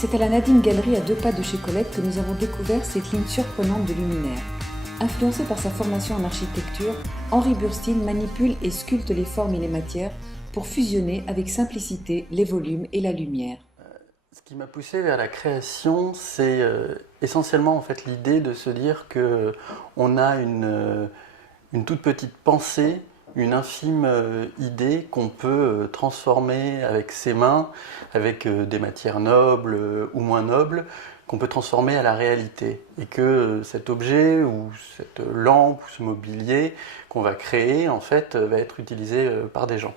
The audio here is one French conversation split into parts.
C'est à la Nadine Galerie à 2 pas de chez Colette que nous avons découvert cette ligne surprenante de luminaire. Influencé par sa formation en architecture, Henri Burstyn manipule et sculpte les formes et les matières pour fusionner avec simplicité les volumes et la lumière. Ce qui m'a poussé vers la création, c'est essentiellement en fait l'idée de se dire que on a une toute petite pensée, une infime idée qu'on peut transformer avec ses mains, avec des matières nobles ou moins nobles, qu'on peut transformer à la réalité. Et que cet objet ou cette lampe ou ce mobilier qu'on va créer, en fait, va être utilisé par des gens.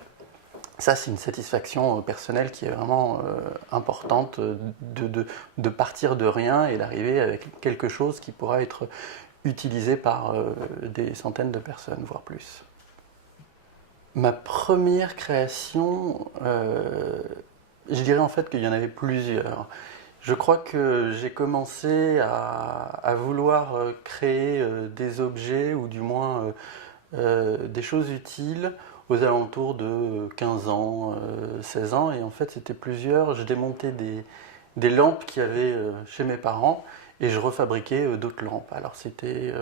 Ça, c'est une satisfaction personnelle qui est vraiment importante de partir de rien et d'arriver avec quelque chose qui pourra être utilisé par des centaines de personnes, voire plus. Ma première création, je dirais en fait qu'il y en avait plusieurs. Je crois que j'ai commencé à vouloir créer des objets ou du moins des choses utiles aux alentours de 15 ans, 16 ans, et en fait c'était plusieurs. Je démontais des lampes qu'il y avait chez mes parents et je refabriquais d'autres lampes. Alors c'était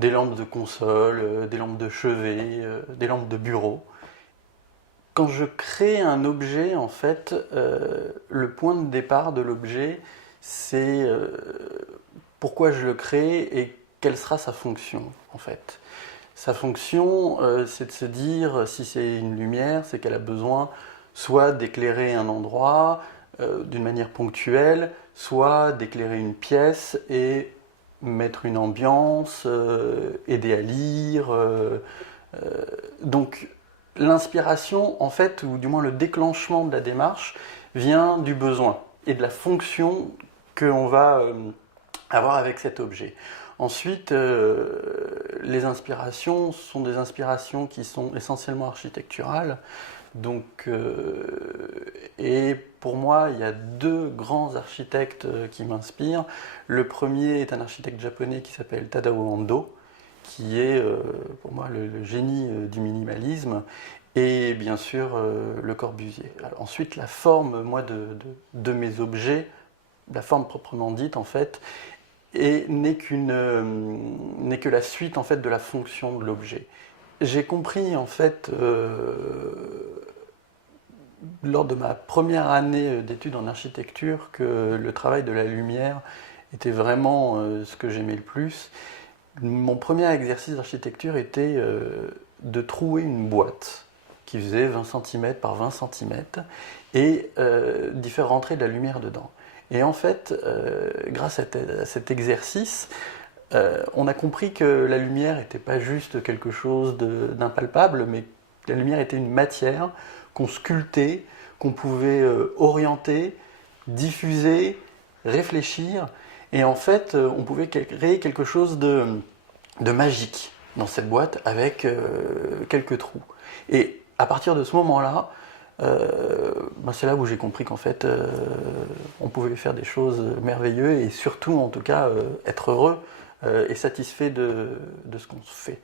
des lampes de console, des lampes de chevet, des lampes de bureau. Quand je crée un objet, en fait, le point de départ de l'objet, c'est pourquoi je le crée et quelle sera sa fonction, en fait. Sa fonction, c'est de se dire, si c'est une lumière, c'est qu'elle a besoin soit d'éclairer un endroit d'une manière ponctuelle, soit d'éclairer une pièce et mettre une ambiance, aider à lire. Donc l'inspiration, en fait, ou du moins le déclenchement de la démarche, vient du besoin et de la fonction qu'on va avoir avec cet objet. Ensuite, les inspirations sont des inspirations qui sont essentiellement architecturales. Donc, et pour moi, il y a 2 grands architectes qui m'inspirent. Le premier est un architecte japonais qui s'appelle Tadao Ando, qui est pour moi le génie du minimalisme, et bien sûr Le Corbusier. Alors, ensuite, la forme, moi, de mes objets, la forme proprement dite, en fait, et n'est que la suite en fait de la fonction de l'objet. J'ai compris en fait lors de ma première année d'études en architecture que le travail de la lumière était vraiment ce que j'aimais le plus. Mon premier exercice d'architecture était de trouer une boîte qui faisait 20 cm par 20 cm et d'y faire rentrer de la lumière dedans. Et en fait, grâce à cet exercice, on a compris que la lumière n'était pas juste quelque chose d'impalpable, mais que la lumière était une matière qu'on sculptait, qu'on pouvait orienter, diffuser, réfléchir. Et en fait, on pouvait créer quelque chose de magique dans cette boîte avec quelques trous. Et à partir de ce moment-là, c'est là où j'ai compris qu'en fait on pouvait faire des choses merveilleuses et surtout en tout cas être heureux et satisfait de ce qu'on fait.